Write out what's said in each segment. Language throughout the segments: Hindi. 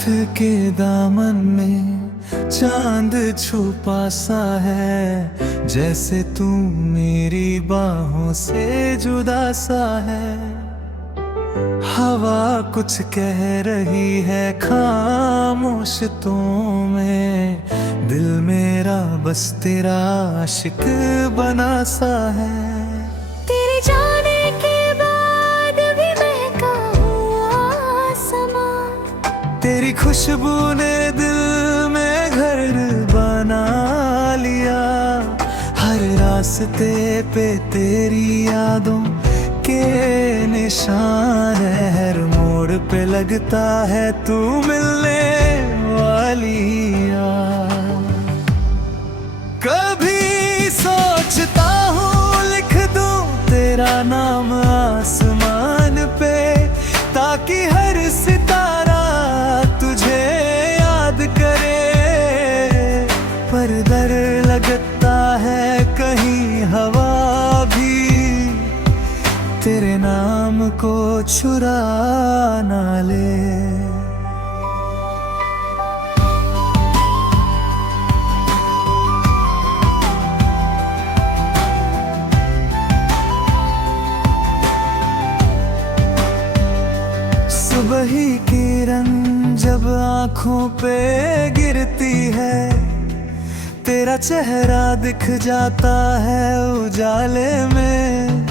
हाथ के दामन में चांद छुपा सा है, जैसे तू मेरी बाहों से जुदा सा है। हवा कुछ कह रही है खामोश तो में, दिल मेरा बस तेरा आशिक बना सा है। तेरे जाने के बाद भी महका हुआ आसमां, तेरी खुशबू ने दिल में घर बना लिया। हर रास्ते पे तेरी यादों के निशान है, हर मोड़ पे लगता है तू मिलने वाली यार। कभी सोचता हूँ लिख दूँ तेरा नाम आसमान पे, ताकि हर सितारा तुझे याद करे। पर डर लगता है कहीं हवा भी तेरे नाम को चुरा ना ले। सुबह की किरण जब आँखों पे गिरती है, तेरा चेहरा दिख जाता है उजाले में।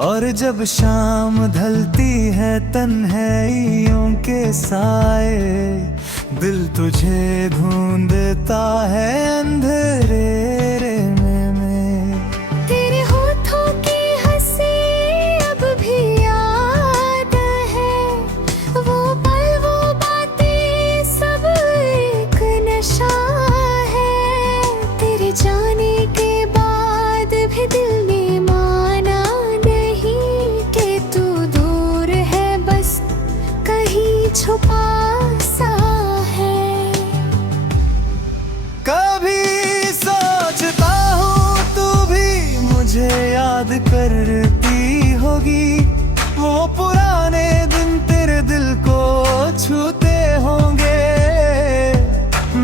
और जब शाम ढलती है तन्हाइयों के साए, दिल तुझे ढूंढता है अंधेरे में। तेरे होठों की हंसी अब भी याद है, वो पल वो बातें सब एक नशा है। तेरे जाने के बाद भी दिल ने माना कि तू दूर है, बस कहीं छुपा सा है। कभी सोचता हूँ तू भी मुझे याद करती होगी, वो पुराने दिन तेरे दिल को छूते होंगे।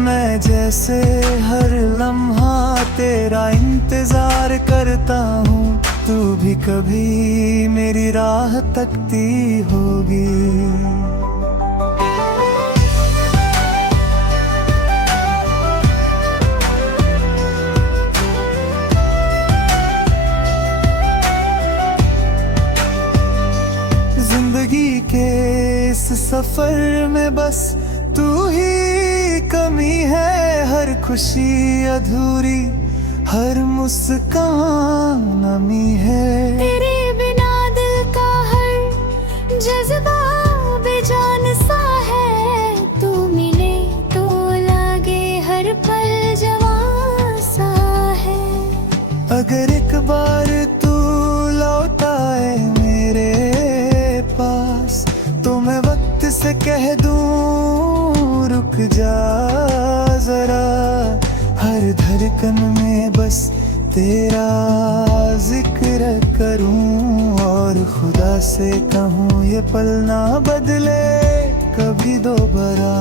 मैं जैसे हर लम्हा तेरा इंतजार करता हूँ, तू भी कभी मेरी राह तकती होगी। जिंदगी के इस सफर में बस तू ही कमी है, हर खुशी अधूरी, हर मुस्कान नमी है। तेरे बिना दिल का हर जज्बा बेजान सा है, तू मिले तो लागे हर पल जवां सा है। अगर एक बार तू लौट आए मेरे पास, तो मैं वक्त से कह दूं रुक जा जरा। हर धड़कन में बस तेरा जिक्र करूं, और खुदा से कहूं ये पल ना बदले कभी दोबारा।